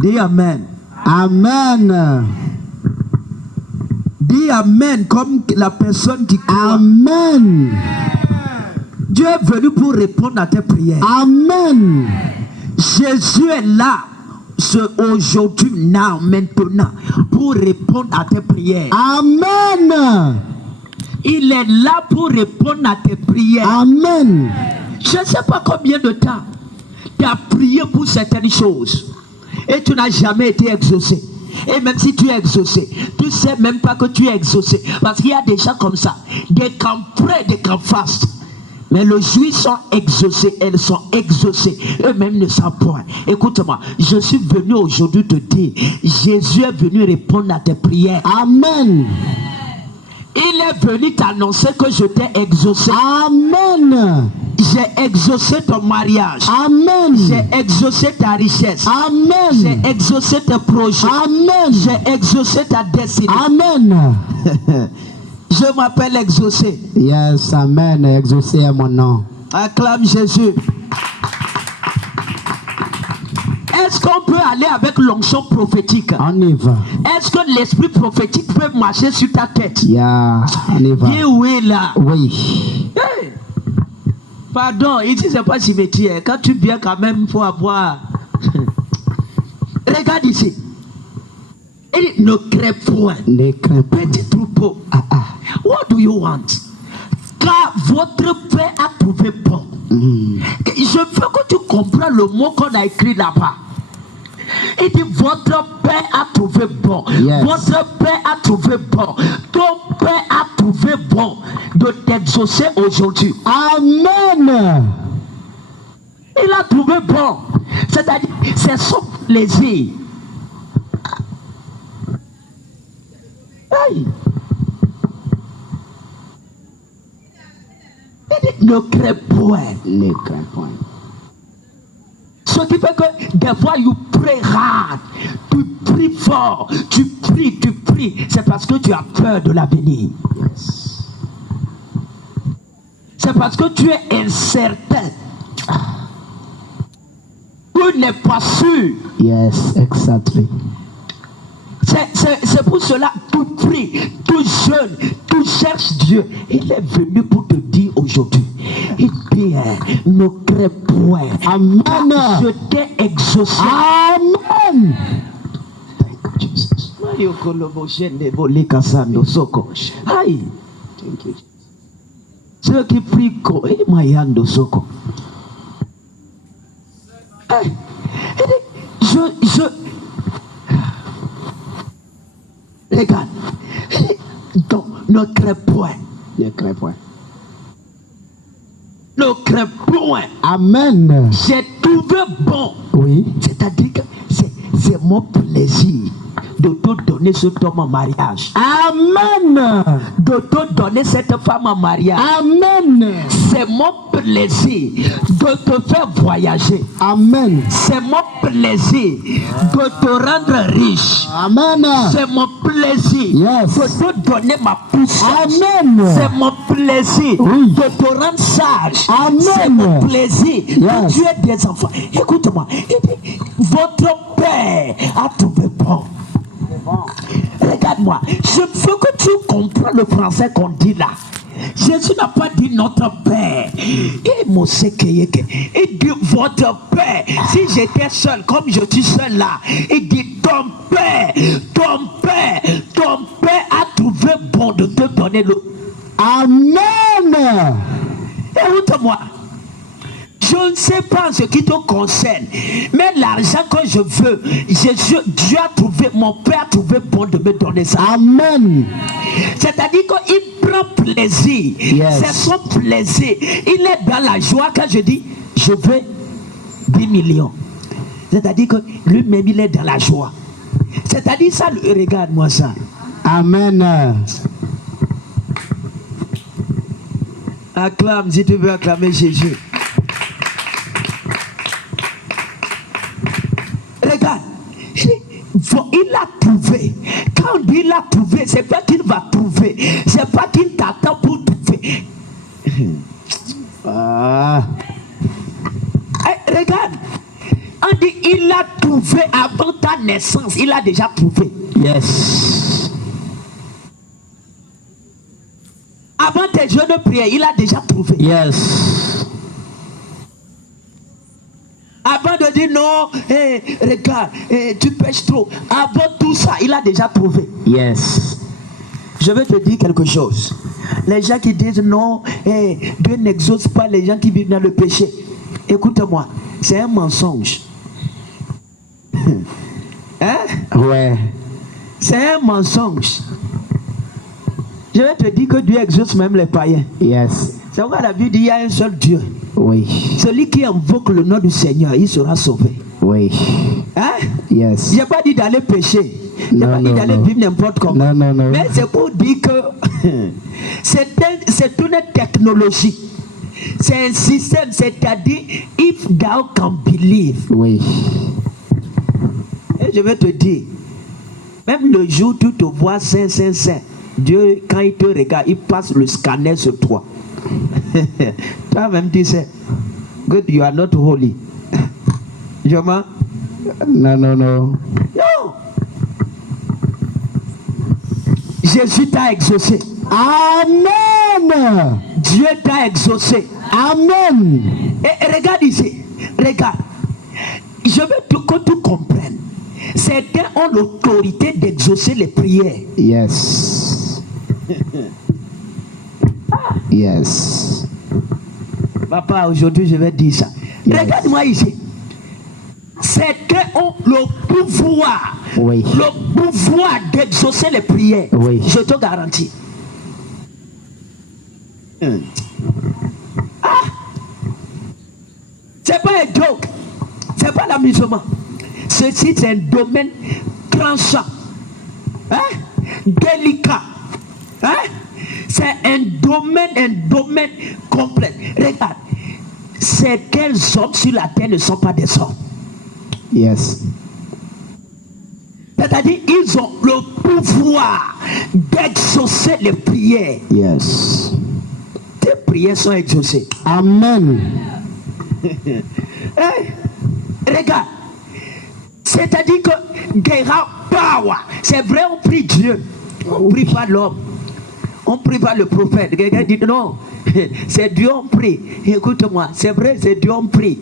Dis Amen. Amen. Dis Amen comme la personne qui croit. Amen. Dieu est venu pour répondre à tes prières. Amen. Jésus est là aujourd'hui, maintenant, pour répondre à tes prières. Amen. Il est là pour répondre à tes prières. Amen. Je ne sais pas combien de temps tu as prié pour certaines choses et tu n'as jamais été exaucé. Et même si tu es exaucé, tu ne sais même pas que tu es exaucé. Parce qu'il y a des gens comme ça. Des can pray, des can fast. Mais les juifs sont exaucés, elles sont exaucées. Eux-mêmes ne savent point. Écoute-moi, je suis venu aujourd'hui te dire, Jésus est venu répondre à tes prières. Amen. Il est venu t'annoncer que je t'ai exaucé. Amen. J'ai exaucé ton mariage. Amen. J'ai exaucé ta richesse. Amen. J'ai exaucé tes projets. Amen. J'ai exaucé ta destinée. Amen. Je m'appelle exaucé. Yes, amen. Exaucé est mon nom. Acclame Jésus. Est-ce qu'on peut aller avec l'onction prophétique? On y va. Est-ce que l'esprit prophétique peut marcher sur ta tête? Yeah, on y va. Dis oui là. Oui. Hey. Pardon, ici c'est pas cimetière. Quand tu viens quand même, il faut avoir... Regarde ici. Il dit, ne crains point. Ne crains pas. Petit troupeau. What do you want? Car votre père a trouvé bon. Je veux que tu comprennes le mot qu'on a écrit là-bas. Il dit, votre père a trouvé bon. Yes. Votre père a trouvé bon. Ton père a trouvé bon de t'exaucer aujourd'hui. Amen. Il a trouvé bon. C'est-à-dire, c'est son plaisir. Hey. Il dit, ne crains point. Ne crains point. Ce qui fait que des fois, you pray hard. Tu pries fort. Tu pries. C'est parce que tu as peur de l'avenir. Yes. C'est parce que tu es incertain. Tu n'es pas sûr. Yes, exactly. C'est pour cela que tu pries, tu jeûnes, tu cherches Dieu. Il est venu pour te dire aujourd'hui, il dit, ne crains point. Amen. Je t'ai exaucé. Amen. Thank you, Jesus. Aïe. Thank you. Ceux qui prient, Mayando Soko. Regarde. Donc, ne crains point. Ne crains point. Ne crains point. Amen. J'ai trouvé bon. Oui. C'est-à-dire que c'est mon plaisir de te donner cet homme en mariage. Amen. De te donner cette femme en mariage. Amen. C'est mon plaisir de te faire voyager. Amen. C'est mon plaisir de te rendre riche. Amen. C'est mon plaisir Yes. de te donner ma puissance. Amen. C'est mon plaisir Oui. de te rendre sage. Amen. C'est mon plaisir Yes. de tuer des enfants. Écoute-moi. Votre père a trouvé bon. Regarde-moi. Je veux que tu comprennes le français qu'on dit là. Jésus n'a pas dit notre père. Il dit votre père. Si j'étais seul, comme je suis seul là, il dit ton père a trouvé bon de te donner le. Amen. Écoute-moi. Je ne sais pas ce qui te concerne, mais l'argent que je veux, Dieu a trouvé, mon père a trouvé bon de me donner ça. Amen. C'est-à-dire qu'il prend plaisir. Yes. C'est son plaisir. Il est dans la joie quand je dis, je veux 10 millions. C'est-à-dire que lui-même, il est dans la joie. C'est-à-dire ça, regarde-moi ça. Amen. Acclame si tu veux acclamer Jésus. Regarde, il a trouvé. Quand il a trouvé, c'est pas qu'il va trouver. C'est pas qu'il t'attend pour trouver. Regarde, on C'est-à-dire, il a trouvé avant ta naissance. Il a déjà trouvé. Yes. Avant tes jours de prière, il a déjà trouvé. Yes. Avant de dire non, regarde, tu pêches trop. Avant tout ça, il a déjà trouvé. Yes. Je vais te dire quelque chose. Les gens qui disent non, Dieu n'exauce pas les gens qui vivent dans le péché. Écoute-moi, c'est un mensonge. Hein? Ouais. C'est un mensonge. Je vais te dire que Dieu exauce même les païens. Yes. C'est pourquoi la Bible dit qu'il y a un seul Dieu. Oui. Celui qui invoque le nom du Seigneur, il sera sauvé. Oui. Hein? Yes. Je n'ai pas dit d'aller pécher. Je n'ai pas dit d'aller vivre n'importe comment. Non. Mais c'est pour dire que c'est une technologie. C'est un système, c'est-à-dire, if thou can believe. Oui. Et je vais te dire, même le jour où tu te vois saint, Dieu, quand il te regarde, il passe le scanner sur toi. Toi-même, tu sais, good, you are not holy. Je m'en... Non. Non. Jésus t'a exaucé. Amen. Dieu t'a exaucé. Amen. Et regarde ici. Regarde. Je veux que tu comprennes. Certains ont l'autorité d'exaucer les prières. Yes. Yes. Papa, aujourd'hui, je vais dire ça. Yes. Regarde-moi ici. Certains ont le pouvoir. Oui. Le pouvoir d'exaucer les prières. Oui. Je te garantis. C'est pas un joke. C'est pas l'amusement. Ceci, c'est un domaine tranchant. Hein? Délicat. Hein? C'est un domaine complet. Regarde. Certains hommes sur la terre ne sont pas des hommes. Yes. C'est-à-dire, ils ont le pouvoir d'exaucer les prières. Yes. Tes prières sont exaucées. Amen. Hey, regarde. C'est-à-dire que there are power. C'est vrai, on prie Dieu. On prie pas l'homme. On prie pas le prophète. Quelqu'un dit non. C'est Dieu on prie. Écoute-moi, c'est vrai, c'est Dieu on prie.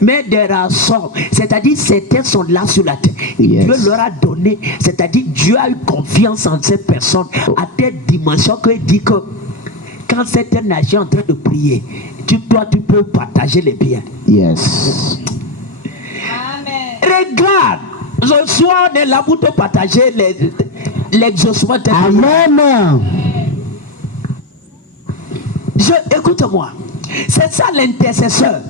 Mais there are some, c'est-à-dire certains sont là sur la terre. Yes. Dieu leur a donné, c'est-à-dire Dieu a eu confiance en ces personnes à telle dimension qu'il dit que quand cette nation est en train de prier, toi tu peux partager les biens. Yes. Amen. Regarde, ce soir on est là pour te partager l'exaucement de tes prières. Amen. Écoute-moi, c'est ça l'intercesseur.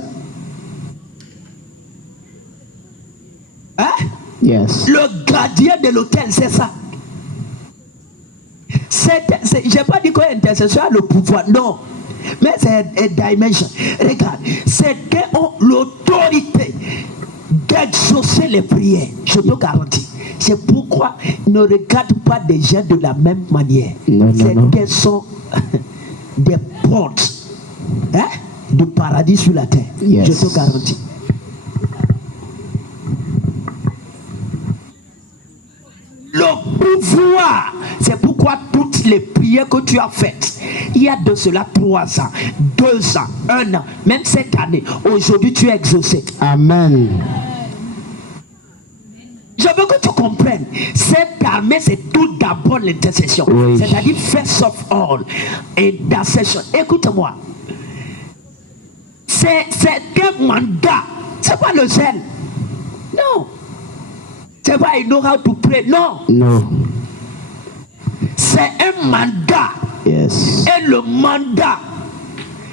Hein? Yes. Le gardien de l'autel, c'est ça. Je n'ai pas dit que l'intercesseur a le pouvoir, non. Mais c'est une dimension. Regarde, certains ont l'autorité d'exaucer les prières. Je te garantis. C'est pourquoi ne regarde pas des gens de la même manière. Non. Certains sont des portes, hein, du paradis sur la terre. Yes. Je te garantis. Le pouvoir, c'est pourquoi toutes les prières que tu as faites, il y a de cela 3 ans, 2 ans, 1 an, même cette année, aujourd'hui tu es exaucé. Amen. Je veux que tu comprennes, cette armée c'est tout d'abord l'intercession. Oui. C'est-à-dire first of all, intercession. Écoute-moi, c'est un mandat, c'est pas le zèle. Non. C'est pas il know how to pray. Non. No. C'est un mandat. Yes. Et le mandat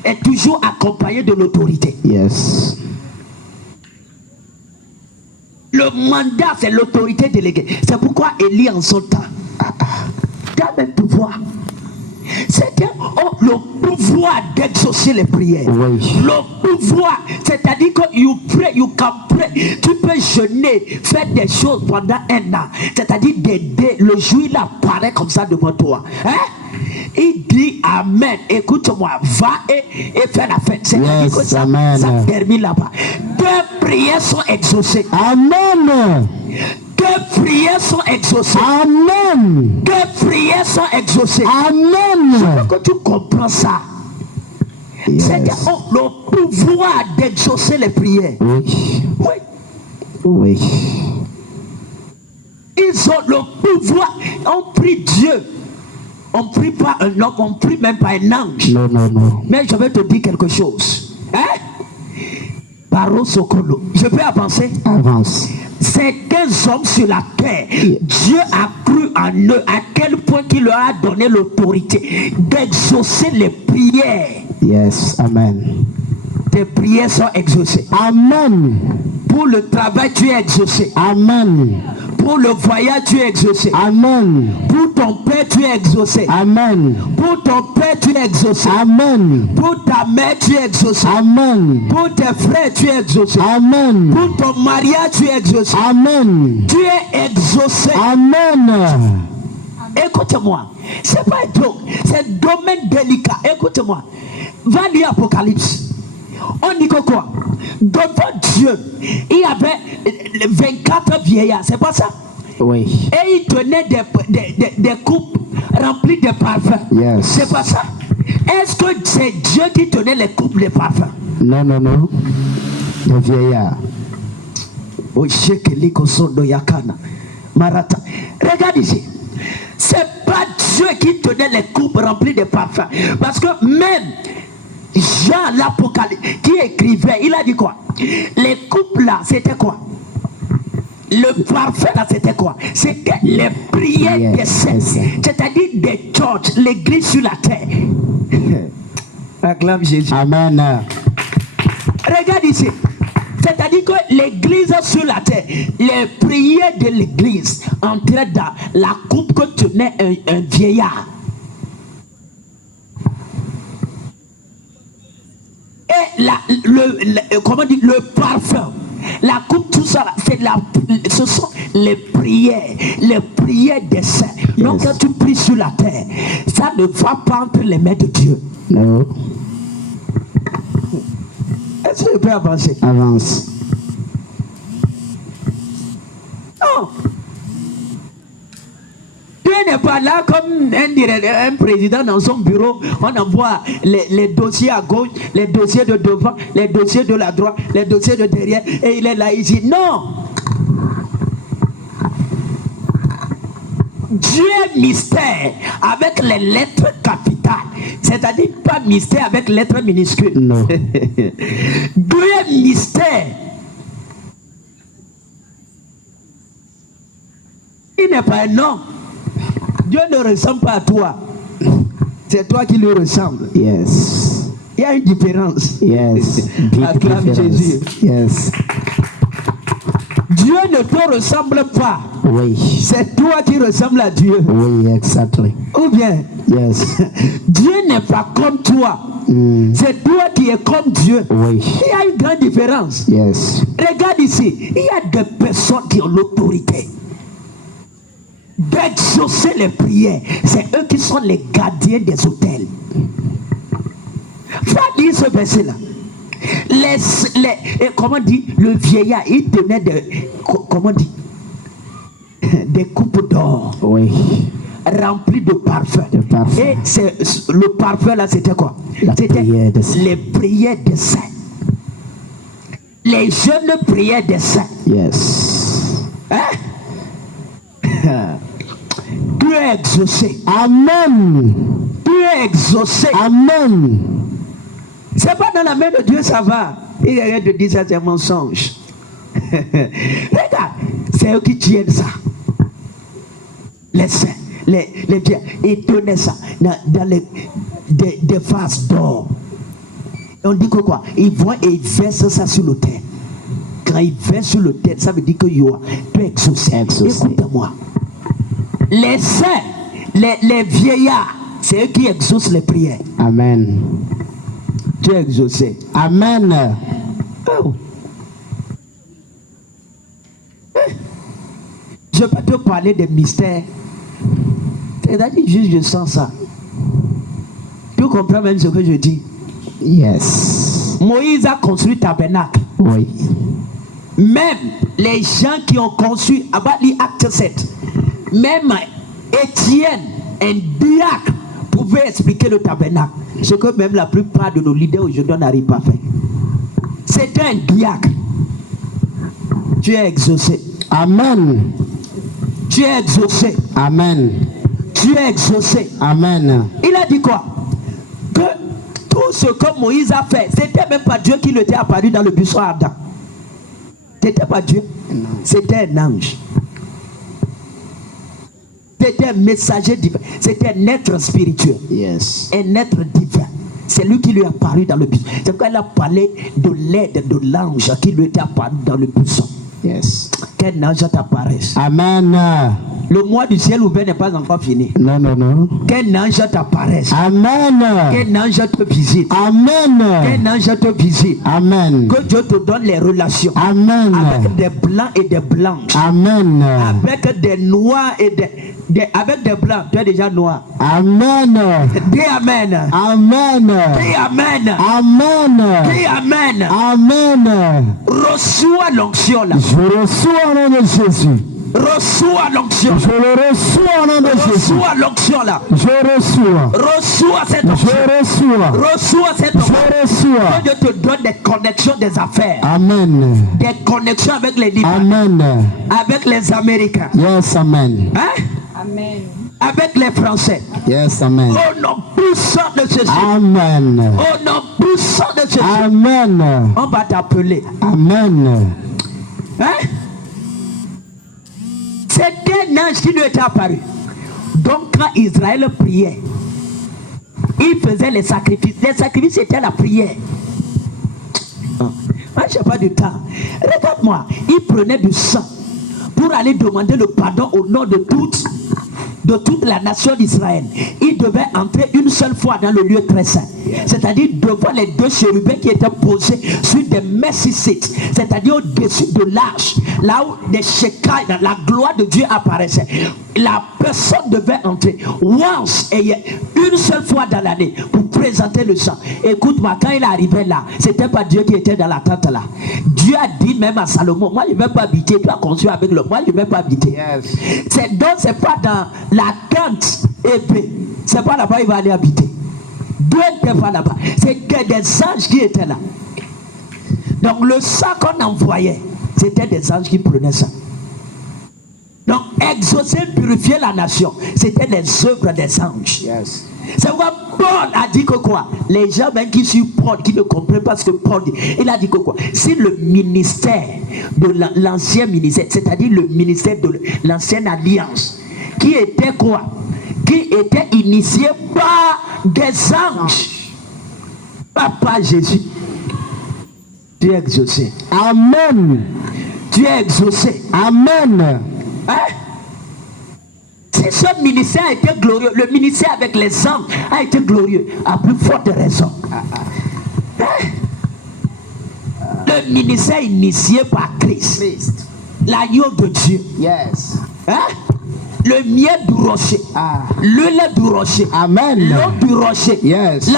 est toujours accompagné de l'autorité. Yes. Le mandat, c'est l'autorité déléguée. C'est pourquoi Élie en son temps a même pouvoir. C'était le pouvoir d'exaucer les prières. Oui. Le pouvoir, c'est-à-dire que you pray, you can pray. Tu peux jeûner, faire des choses pendant 1 an. C'est-à-dire d'aider. Le jour il apparaît comme ça devant toi. Hein? Il dit Amen. Écoute-moi, va et fais la fête. C'est-à-dire que ça termine là-bas. 2 prières sont exaucées. Amen. 2 prières sont exaucées. Amen. 2 prières sont exaucées. Amen. Je veux que tu comprends ça. Yes. C'est le pouvoir d'exaucer les prières. Oui. Oui. Oui. Ils ont le pouvoir. On prie Dieu. On prie pas un homme, on prie même pas un ange. Non, non, non. Mais je vais te dire quelque chose. Hein? Paro Sokolo. Je peux avancer? Avance. Certains hommes sur la terre, Dieu a cru en eux à quel point qu'il leur a donné l'autorité d'exaucer les prières. Yes. Amen. Tes prières sont exaucées. Amen. Pour le travail, tu es exaucé. Amen. Pour le voyage, tu es exaucé. Amen. Pour ton père, tu es exaucé. Amen. Pour ton père, tu es exaucé. Amen. Pour ta mère, tu es exaucé. Amen. Pour tes frères, tu es exaucé. Amen. Pour ton mariage, tu es exaucé. Amen. Tu es exaucé. Amen. Écoute-moi, c'est pas un joke, c'est un domaine délicat. Écoute-moi, va lire Apocalypse. On dit que quoi? Devant Dieu, il y avait 24 vieillards, c'est pas ça? Oui. Et ils tenaient des coupes remplies de parfums. Yes. C'est pas ça? Est-ce que c'est Dieu qui tenait les coupes de parfums? Non, non, non. Le vieillard. Marata. Regarde ici. C'est pas Dieu qui tenait les coupes remplies de parfums. Parce que même Jean l'Apocalypse qui écrivait, il a dit quoi? Les coupes là, c'était quoi? Le parfum là, c'était quoi? C'était les prières des saints. C'est-à-dire des churches, l'église sur la terre. Acclame Jésus. Amen. Regarde ici. C'est-à-dire que l'église sur la terre, les prières de l'église entraient dans la coupe que tenait un vieillard. Et le parfum, la coupe, tout ça, ce sont les prières des saints. Yes. Donc quand tu pries sur la terre, ça ne va pas entre les mains de Dieu. Non. Est-ce que je peux avancer? Avance. Non. Dieu n'est pas là comme un président dans son bureau. On envoie les dossiers à gauche, les dossiers de devant, les dossiers de la droite, les dossiers de derrière, et il est là ici. Non. Dieu est mystère avec les lettres capitales. C'est-à-dire pas mystère avec lettres minuscules. Non. Dieu est mystère. Il n'est pas un homme. Dieu ne ressemble pas à toi. C'est toi qui lui ressemble. Yes. Il y a une différence. Yes. Acclame Jésus. Yes. Dieu ne te ressemble pas. Oui. C'est toi qui ressembles à Dieu. Oui, exactly. Ou bien, Yes. Dieu n'est pas comme toi. C'est toi qui es comme Dieu. Oui. Il y a une grande différence. Yes. Regarde ici. Il y a des personnes qui ont l'autorité d'exaucer les prières. C'est eux qui sont les gardiens des hôtels. Faut dire ce verset-là. Comment dit le vieillard, il tenait des coupes d'or. Oui. Remplies de parfum. Et le parfum là, c'était quoi? C'était prière des saints. les prières des saints. Les jeunes prières des saints. Yes. Hein? Tu es exaucé. Amen. Tu es exaucé. Amen. C'est pas dans la main de Dieu, ça va. Il arrête de dire ça, c'est un mensonge. Regarde, c'est eux qui tiennent ça. Les saints, les biens, ils tenaient ça dans des vases d'or. On dit que quoi? Ils vont et ils versent ça sur l'autel. Quand ils versent sur l'autel, ça veut dire que tu es exaucé. Écoute-moi. Les saints, les vieillards, c'est eux qui exaucent les prières. Amen. Tu es exaucé. Amen. Oh. Je peux te parler des mystères. C'est-à-dire juste je sens ça. comprends même ce que je dis? Yes. Moïse a construit le tabernacle. Oui. Même les gens qui ont conçu, Acte 7, même Étienne, un diacre, pouvait expliquer le tabernacle. Ce que même la plupart de nos leaders aujourd'hui n'arrivent pas à faire. C'était un diacre. Tu es exaucé. Amen. Tu es exaucé. Amen. Tu es exaucé. Amen. Il a dit quoi? Que tout ce que Moïse a fait, c'était même pas Dieu qui lui était apparu dans le buisson ardent. C'était pas Dieu. C'était un ange. C'était un messager divin. C'était un être spirituel. Yes. Un être divin. C'est lui qui lui est apparu dans le buisson. C'est pourquoi il a parlé de l'aide de l'ange qui lui était apparu dans le buisson. Yes. Qu'un ange t'apparaisse. Amen. Le mois du ciel ouvert n'est pas encore fini. Non, non, non. Qu'un ange t'apparaisse. Amen. Qu'un ange te visite. Amen. Qu'un ange te visite. Amen. Que Dieu te donne les relations. Amen. Avec des blancs et des blanches. Amen. Avec des noirs et avec des blancs. Tu es déjà noir. Amen. Dis Amen. Amen. Dis Amen. Amen. Dis Amen. Amen. Reçois l'onction là. Je reçois au nom de Jésus. Reçois l'onction. Je le reçois au nom de Jésus. Reçois l'onction là. Je reçois. Reçois cette onction. Je reçois. Reçois cette onction. Je reçois. Que Dieu te donne des connexions des affaires. Amen. Des connexions avec les Libanais. Amen. Avec les Américains. Yes, amen. Hein? Amen. Avec les Français. Yes, amen. Au nom puissant de Jésus. Amen. Au nom puissant de Jésus. Amen. On va t'appeler. Amen. Hein? C'était un ange qui lui était apparu. Donc quand Israël priait, il faisait les sacrifices. Les sacrifices c'était la prière. Moi je n'ai pas de temps. Regarde-moi, il prenait du sang pour aller demander le pardon au nom de toute la nation d'Israël. Il devait entrer une seule fois dans le lieu très saint. C'est-à-dire devant les deux chérubins qui étaient posés sur des mercy seats. C'est-à-dire au-dessus de l'arche. Là où des Shekinah, la gloire de Dieu apparaissait. La personne devait entrer once et une seule fois dans l'année pour présenter le sang. Écoute-moi, quand il arrivait là, c'était pas Dieu qui était dans la tente là. Dieu a dit même à Salomon, moi je ne vais pas habiter, tu as construit avec l'homme, moi je ne vais pas habiter. Yes. C'est pas dans la tente épée, c'est pas là-bas il va aller habiter. Dieu n'était pas là-bas, c'est que des anges qui étaient là. Donc le sang qu'on envoyait, c'était des anges qui prenaient ça. Donc exaucer, purifier la nation, c'était les œuvres des anges. Yes. C'est pourquoi Paul a dit que quoi? Les gens même qui suivent Paul, qui ne comprennent pas ce que Paul dit, il a dit que quoi? Si le ministère de l'ancien ministère, c'est-à-dire le ministère de l'ancienne alliance, qui était quoi? Qui était initié par des anges, pas Jésus. Tu es exaucé. Amen. Tu es exaucé. Amen. Hein? Si ce ministère a été glorieux, le ministère avec les hommes a été glorieux, à plus forte raison. Hein? Le ministère initié par Christ, l'agneau de Dieu. Yes. Hein? Le miel du rocher, l'huile du rocher, Amen. l'eau du rocher. Yes.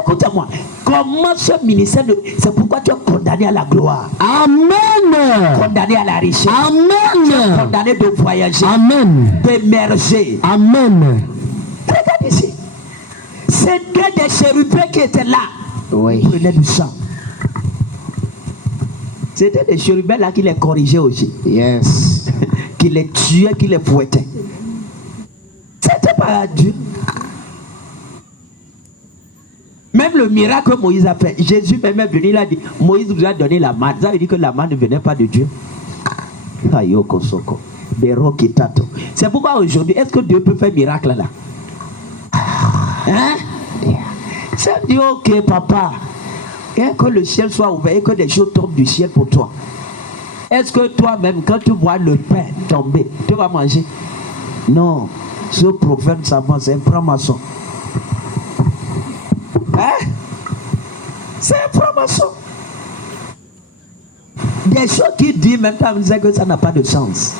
Écoutez-moi, comment ce ministère, c'est pourquoi tu es condamné à la gloire, Amen. condamné à la richesse, Amen. condamné de voyager, Amen. d'émerger. Amen. Regarde ici, c'était des chérubins qui étaient là. Oui. Ils prenaient du sang. C'était des chérubins là qui les corrigeaient aussi, Yes. qui les tuaient, qui les fouettaient. C'était pas Dieu. Même le miracle que Moïse a fait, Jésus même est venu, il a dit, Moïse vous a donné la manne. Ça veut dire que la manne ne venait pas de Dieu. C'est pourquoi aujourd'hui, est-ce que Dieu peut faire miracle là? Hein? Ça dit, ok papa, et que le ciel soit ouvert et que des choses tombent du ciel pour toi. Est-ce que toi-même, quand tu vois le pain tomber, tu vas manger? Non. Ce prophète savant, c'est un franc-maçon. Hein? C'est un franc-maçon. Des choses qu'il dit, même temps, on disait que ça n'a pas de sens.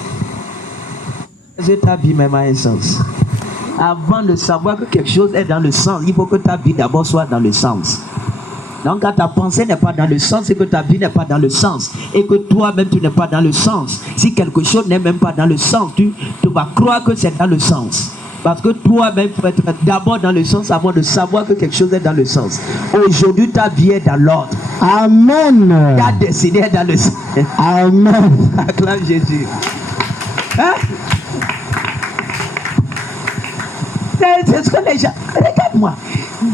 Est-ce que ta vie même a un sens? avant de savoir que quelque chose est dans le sens, il faut que ta vie d'abord soit dans le sens. Donc quand ta pensée n'est pas dans le sens, c'est que ta vie n'est pas dans le sens. Et que toi-même tu n'es pas dans le sens. Si quelque chose n'est même pas dans le sens, tu vas croire que c'est dans le sens. Parce que toi-même faut être d'abord dans le sens avant de savoir que quelque chose est dans le sens. Aujourd'hui ta vie est dans l'ordre. Amen. Ta destinée est dans le sens. Amen. Acclame Jésus. Hein? C'est ce que les gens, regarde-moi,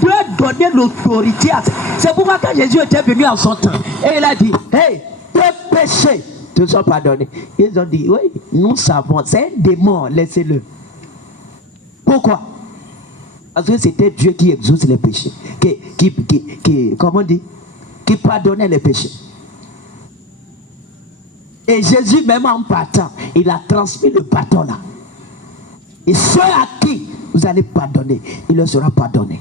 doit donner l'autorité à ça. C'est pourquoi quand Jésus était venu en son temps, et il a dit, hey, tes péchés te sont pardonnés. Ils ont dit, oui, nous savons, c'est un démon, laissez-le. Pourquoi? Parce que c'était Dieu qui exauce les péchés, comment on dit, qui pardonnait les péchés. Et Jésus, même en partant, il a transmis le bâton là. Et ceux à qui vous allez pardonner, il leur sera pardonné.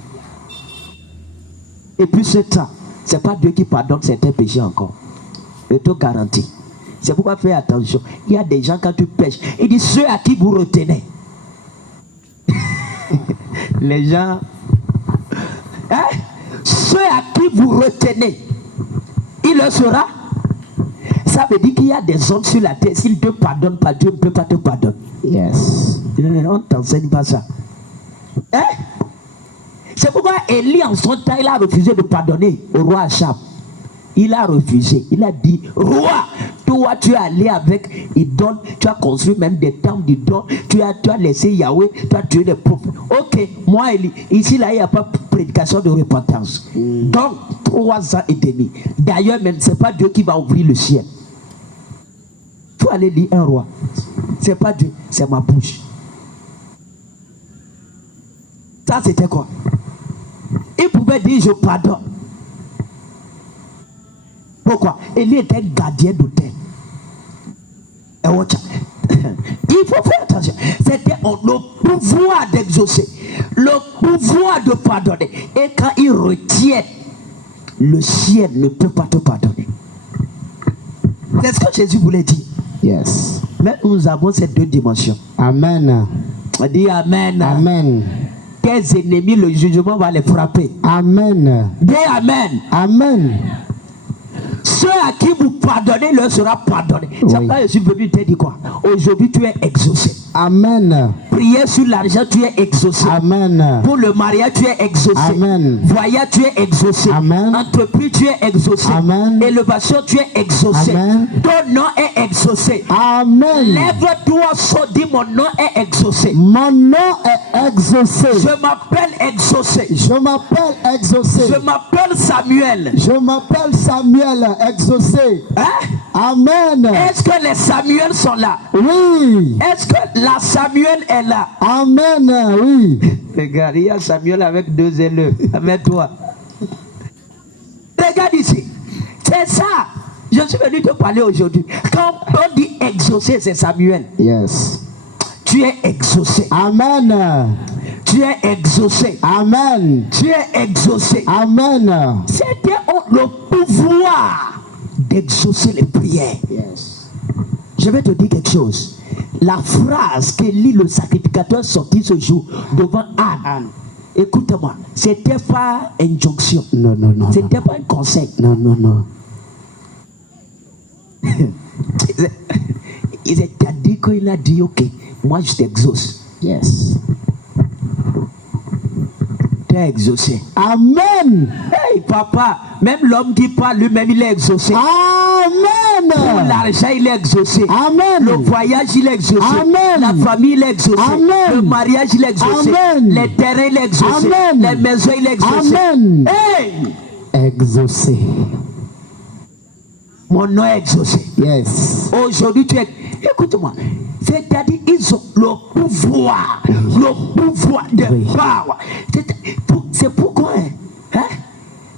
Et puis ce temps, c'est pas Dieu qui pardonne certains péchés encore. Je te garantis. C'est pourquoi fais attention. Il y a des gens quand tu pêches, il dit ceux à qui vous retenez. Les gens, hein? Ceux à qui vous retenez, il leur sera. Ça veut dire qu'il y a des hommes sur la terre, s'ils ne te pardonnent pas, Dieu ne peut pas te pardonner. Yes. On ne t'enseigne pas ça. Hein? C'est pourquoi Élie en son temps, il a refusé de pardonner au roi Achab. Il a refusé. Il a dit, roi, toi tu es allé avec idole, tu as construit même des temples d'idole, tu as laissé Yahweh, tu as tué des prophètes. Ok, moi Élie, ici là il n'y a pas de prédication de repentance. Donc 3 ans et demi. D'ailleurs même, ce n'est pas Dieu qui va ouvrir le ciel. Il faut aller lire un roi. Ce n'est pas Dieu, c'est ma bouche. Ça c'était quoi? Il pouvait dire je pardonne. Pourquoi? Élie était gardien d'hôtel. Il faut faire attention. C'était le pouvoir d'exaucer, le pouvoir de pardonner. Et quand il retient, le ciel ne peut pas te pardonner. C'est ce que Jésus voulait dire. Yes. Mais nous avons ces 2 dimensions. Amen. On dit Amen. Amen. Tes ennemis, le jugement va les frapper. Amen. Dis Amen. Amen. Ceux à qui vous pardonnez leur sera pardonné. Oui. C'est pourquoi je suis venu te dire quoi? Aujourd'hui tu es exaucé. Amen. Prier sur l'argent, tu es exaucé. Amen. Pour le mariage, tu es exaucé. Amen. Voyage, tu es exaucé. Amen. Entreprise, tu es exaucé. Amen. Élevation, tu es exaucé. Amen. Ton nom est exaucé. Amen. Lève-toi, saut, dis mon nom est exaucé. Mon nom est exaucé. Je m'appelle exaucé. Je m'appelle exaucé. Je m'appelle Samuel. Je m'appelle Samuel exaucé. Hein? Amen. Est-ce que les Samuel sont là? Oui. Est-ce que la Samuel est là? Amen. Oui. Regarde, il y a Samuel avec 2 élèves. Avec toi. Regarde ici. C'est ça. Je suis venu te parler aujourd'hui. Quand on dit exaucé, c'est Samuel. Yes. Tu es exaucé. Amen. Tu es exaucé. Amen. Tu es exaucé. Amen. C'était le pouvoir d'exaucer les prières. Yes. Je vais te dire quelque chose. La phrase que lit le sacrificateur sorti ce jour devant Anne, écoute-moi, c'était pas une injonction. Non, non, non. C'était pas un conseil. Non, non, non. Il a dit qu'il a dit, ok, moi je t'exauce. Yes. T'es exaucé. Amen. Hey papa, même l'homme qui parle lui-même il est exaucé. Pour Amen. l'argent il est exaucé. Amen. Le voyage il est exaucé. Amen. La famille il est exaucé. Amen. Le mariage il est exaucé. Amen. Les terrains il est exaucé. Amen. Les maisons il est exaucé. Amen. Hey, Exaucé. mon nom est exaucé. Yes. Aujourd'hui tu es. Écoute-moi. C'est-à-dire ils ont le pouvoir de Oui. power. C'est pourquoi. Hein?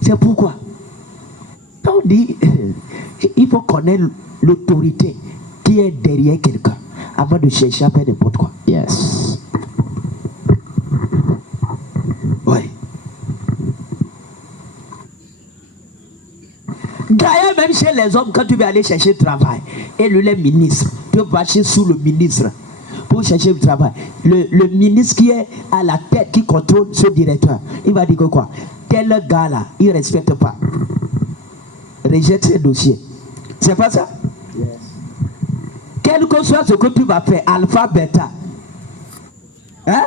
C'est pourquoi. Quand on dit, il faut connaître l'autorité qui est derrière quelqu'un avant de chercher à faire n'importe quoi. Yes. Oui. D'ailleurs, même chez les hommes, quand tu veux aller chercher travail, et le ministre, tu vas marcher sous le ministre pour chercher du travail. Le ministre qui est à la tête, qui contrôle ce directeur, il va dire que quoi? Tel gars-là, il ne respecte pas. Rejette ses dossiers. C'est pas ça? Yes. Quel que soit ce que tu vas faire, alpha, bêta. Hein?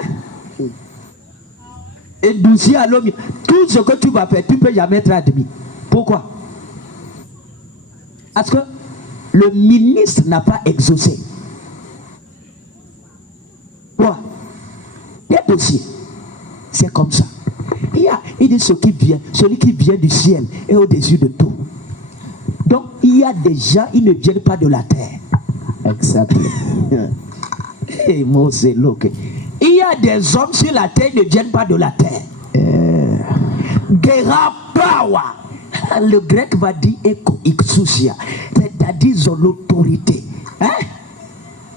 Et dossier à l'homme, tout ce que tu vas faire, tu ne peux jamais être admis. Pourquoi? Parce que le ministre n'a pas exaucé. Quoi? Des dossiers. C'est comme ça. Il dit celui qui vient du ciel est au-dessus de tout. Donc, il y a des gens, ils ne viennent pas de la terre. Exactly. Hey, Moses, look. Il y a des hommes sur la terre, ils ne viennent pas de la terre. Gerapawa. Le grec va dire exousia, c'est-à-dire ils ont l'autorité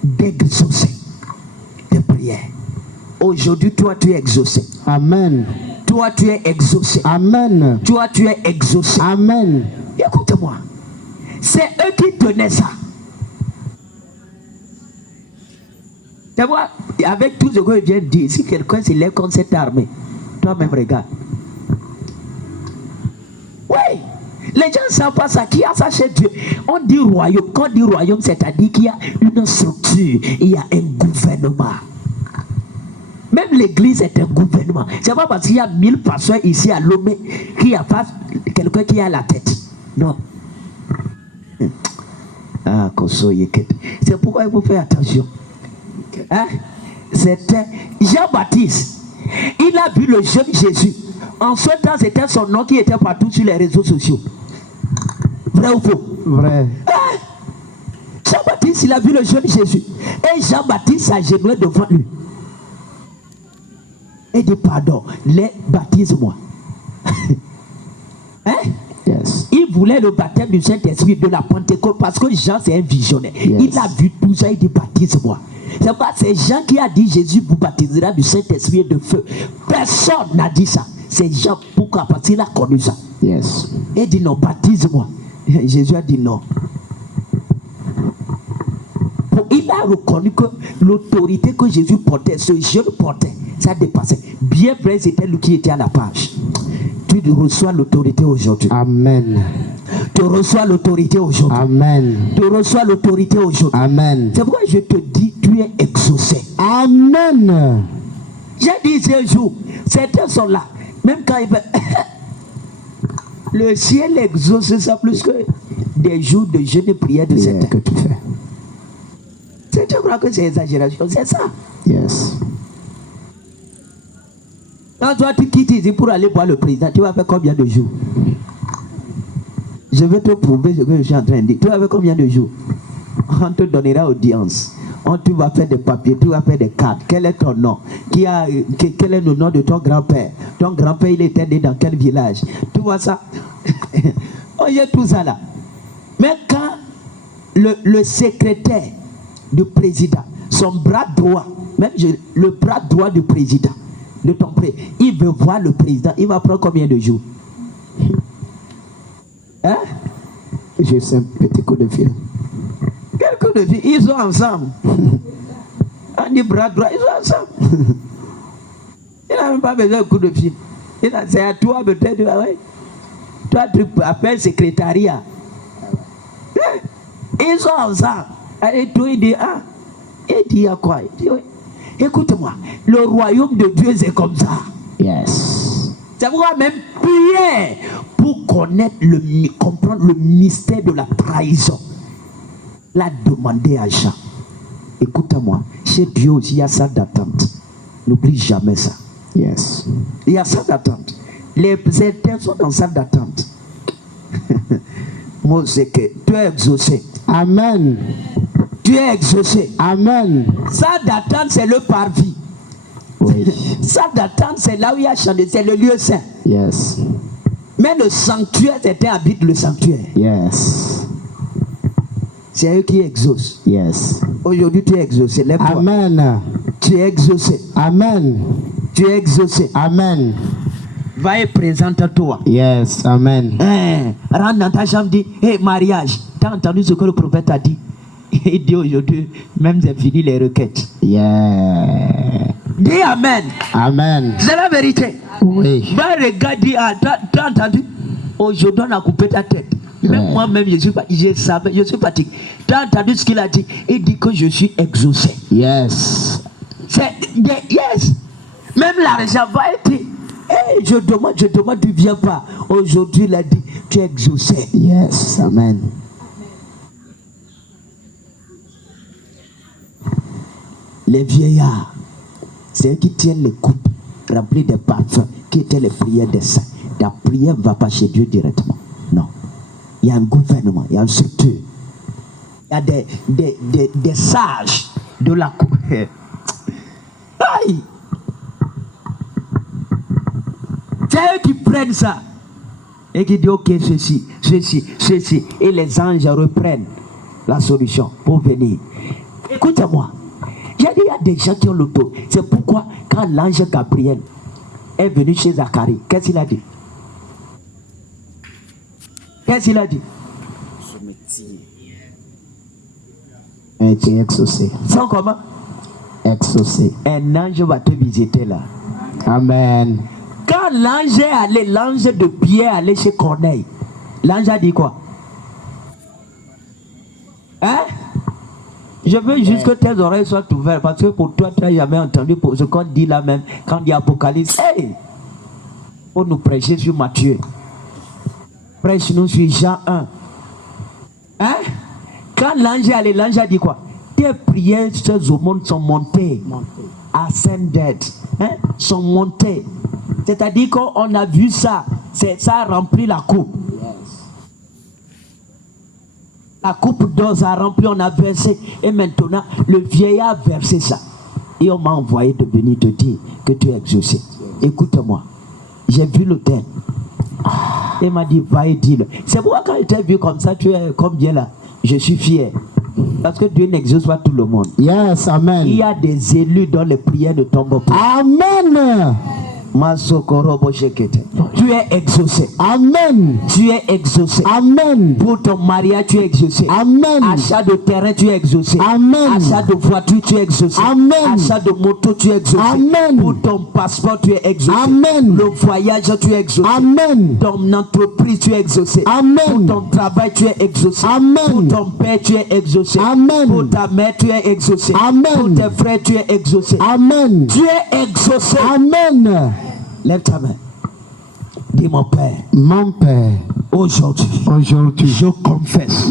d'exaucer, de prier. Aujourd'hui, toi, tu es exaucé. Amen. Toi, tu es exaucé. Amen. Toi, tu es exaucé. Amen. Écoute-moi. C'est eux qui tenaient ça. Tu vois, avec tout ce que je viens de dire, si quelqu'un se lève contre cette armée, toi-même regarde. Oui, les gens ne savent pas ça. Qui a ça chez Dieu? On dit royaume. Quand on dit royaume, c'est-à-dire qu'il y a une structure, il y a un gouvernement. Même l'église est un gouvernement. C'est pas parce qu'il y a 1000 pasteurs ici à Lomé qu'il n'y a pas quelqu'un qui a la tête. Non. Ah, c'est pourquoi il faut faire attention. Hein? C'était Jean-Baptiste. Il a vu le jeune Jésus. En ce temps, c'était son nom qui était partout sur les réseaux sociaux. Vrai ou faux? Vrai. Hein? Jean-Baptiste, il a vu le jeune Jésus. Et Jean-Baptiste s'agenouillait devant lui. Et dit pardon, les baptise-moi. Hein? Yes. Il voulait le baptême du Saint-Esprit de la Pentecôte parce que Jean c'est un visionnaire. Yes. Il a vu tout ça, il dit baptise-moi. C'est pas c'est Jean qui a dit Jésus vous baptisera du Saint-Esprit et de feu. Personne n'a dit ça. C'est Jean, pourquoi? Parce qu'il a connu ça. Yes. Il dit non, baptise-moi. Jésus a dit non. Il a reconnu que l'autorité que Jésus portait, ce jeune portait, ça dépassait. Bien vrai, c'était lui qui était à la page. Tu reçois l'autorité aujourd'hui. Amen. Tu reçois l'autorité aujourd'hui. Amen. Tu reçois l'autorité aujourd'hui. Amen. C'est pourquoi je te dis, tu es exaucé. Amen. J'ai dit un jour, certains sont là, même quand ils veulent. Le ciel exauce ça plus que des jours de jeûne et prière de certains. Que tu fais. Tu crois que c'est exagération? C'est ça. Yes. Quand toi tu quittes ici pour aller voir le président, tu vas faire combien de jours? Je vais te prouver ce que je suis en train de dire. Tu vas faire combien de jours? On te donnera audience. Tu vas faire des papiers, tu vas faire des cartes. Quel est ton nom? Quel est le nom de ton grand-père? Ton grand-père, il était né dans quel village? Tu vois ça? On y a tout ça là. Mais quand le secrétaire du président, son bras droit, même le bras droit du président, de ton prêt, il veut voir le président, il va prendre combien de jours? Hein? J'ai fait un petit coup de fil. Quel coup de fil? Ils sont ensemble. On dit bras droit, ils sont ensemble. Il n'a même pas besoin de coup de fil. C'est à toi peut-être. Ouais. Toi, tu appelles secrétariat. Ils sont ensemble. Et toi, il dit, ah, il dit à quoi? Il dit, oui. Écoute-moi, le royaume de Dieu c'est comme ça. Yes. C'est pourquoi même Pierre, pour comprendre le mystère de la trahison, l'a demandé à Jean. Écoute-moi, chez Dieu aussi il y a ça d'attente. N'oublie jamais ça. Yes. Il y a ça d'attente. Les certains sont dans ça d'attente. Moi, c'est que tu es exaucé. Amen. Tu es exaucé. Amen. Ça d'attente, c'est le parvis. Oui. Ça d'attente, c'est là où il y a chanté, c'est le lieu saint. Yes. Mais le sanctuaire, c'était habite le sanctuaire. Yes. C'est eux qui exaucent. Yes. Aujourd'hui, tu es exaucé. Lève-toi. Amen. Tu es exaucé. Amen. Tu es exaucé. Amen. Va et présente-toi. Yes. Amen. Rentre dans ta chambre, dis, hé, mariage. Tu as entendu ce que le prophète a dit? Il dit aujourd'hui, même j'ai fini les requêtes. Yeah. Dis Amen. Amen. C'est la vérité. Oui. Va regarder, t'as entendu? Aujourd'hui, on a coupé ta tête. Même Ouais. moi-même, je suis fatigué. T'as entendu ce qu'il a dit? Il dit que je suis exaucé. Yes. Yes. Même l'argent va être. Hey, je demande, tu viens pas. Aujourd'hui, il a dit, tu es exaucé. Yes. Amen. Les vieillards, c'est eux qui tiennent les coupes remplies de parfums, qui étaient les prières des saints. Ta prière ne va pas chez Dieu directement. Non. Il y a un gouvernement, il y a une structure. Il y a des sages de la coupe. Aïe! C'est eux qui prennent ça et qui disent ok, ceci. Et les anges reprennent la solution pour venir. Écoutez-moi. J'ai dit, il y a des gens qui ont l'auto. C'est pourquoi, quand l'ange Gabriel est venu chez Zacharie, qu'est-ce qu'il a dit? Qu'est-ce qu'il a dit? Et tu es exaucé. Sans comment? Exaucé. Un ange va te visiter là. Amen. Quand l'ange est allé, l'ange de Pierre est allé chez Corneille, l'ange a dit quoi? Hein? Je veux juste que tes oreilles soient ouvertes parce que pour toi, tu n'as jamais entendu pour ce qu'on dit là même quand il y a Apocalypse. Hey! Pour nous prêcher sur Matthieu. Prêche-nous sur Jean 1. Hein? Quand l'ange est allé, l'ange a dit quoi? Tes prières sur le monde sont montées. Ascended. Hein? Sont montées. C'est-à-dire qu'on a vu ça. Ça a rempli la coupe. La coupe d'or a rempli, on a versé. Et maintenant, le vieillard a versé ça. Et on m'a envoyé de venir te dire que tu es exaucé. Écoute-moi. J'ai vu l'autel. Il m'a dit, va et dis-le. C'est pourquoi quand il t'a vu comme ça, tu es comme bien là. Je suis fier. Parce que Dieu n'exauce pas tout le monde. Yes. Amen. Il y a des élus dont les prières ne tombent pas. Amen. Tu es exaucé. Amen. Tu es exaucé. Amen. Pour ton mariage, tu es exaucé. Amen. Achat de terrain, tu es exaucé. Amen. Achat de voiture, tu es exaucé. Amen. Achat de moto, tu es exaucé. Amen. Pour ton passeport, tu es exaucé. Amen. Le voyage, tu es exaucé. Amen. Ton entreprise, tu es exaucé. Amen. Pour ton travail, tu es exaucé. Amen. Pour ton père, tu es exaucé. Amen. Pour ta mère, tu es exaucé. Amen. Pour tes frères, tu es exaucé. Amen. Tu es exaucé. Amen. Lève ta main. Dis mon Père. Mon Père. Aujourd'hui, je confesse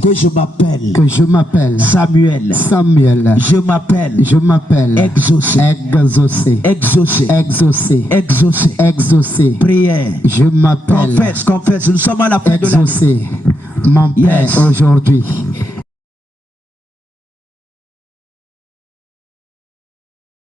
que je m'appelle Samuel. Je m'appelle exaucé. Prière. Je m'appelle Confesse. Nous sommes à la fin de la. exaucé. Mon Père, Yes. aujourd'hui,